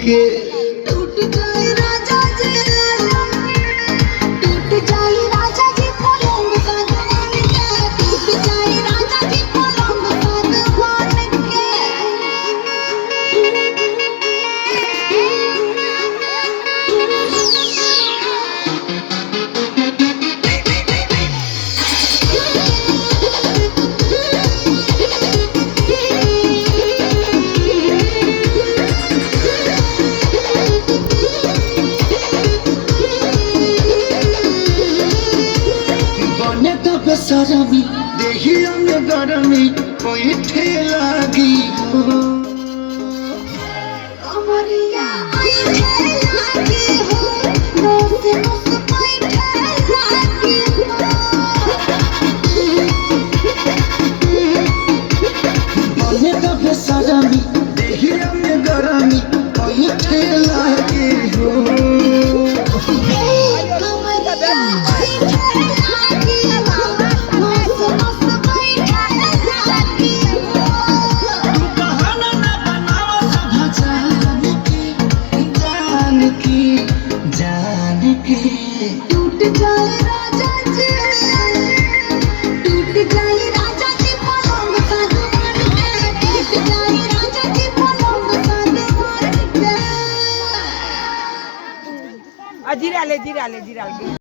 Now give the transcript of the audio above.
के। टूट जाए राजा जी, टूट जाए राजा जी पलंग सागवान के, टूट जाए राजा जी पलंग सागवान के। बने तो बेसरमी देहिया में गरमी पैठे लागी हो। कमरिया आइठे लागी हो, नोस नोस पैठे लागी हो। बने तो बेसरमी देहिया में गरमी पैठे लागी हो। कमरिया आइठे लागी हो, नोस नोस पैठे लागी हो। बहाना ना बनाओ सब जान के टूट जाए राजा जी, टूट जाए राजा जी पलंग सागवान के, टूट जाए राजा जी पलंग सागवान के। जीरा ले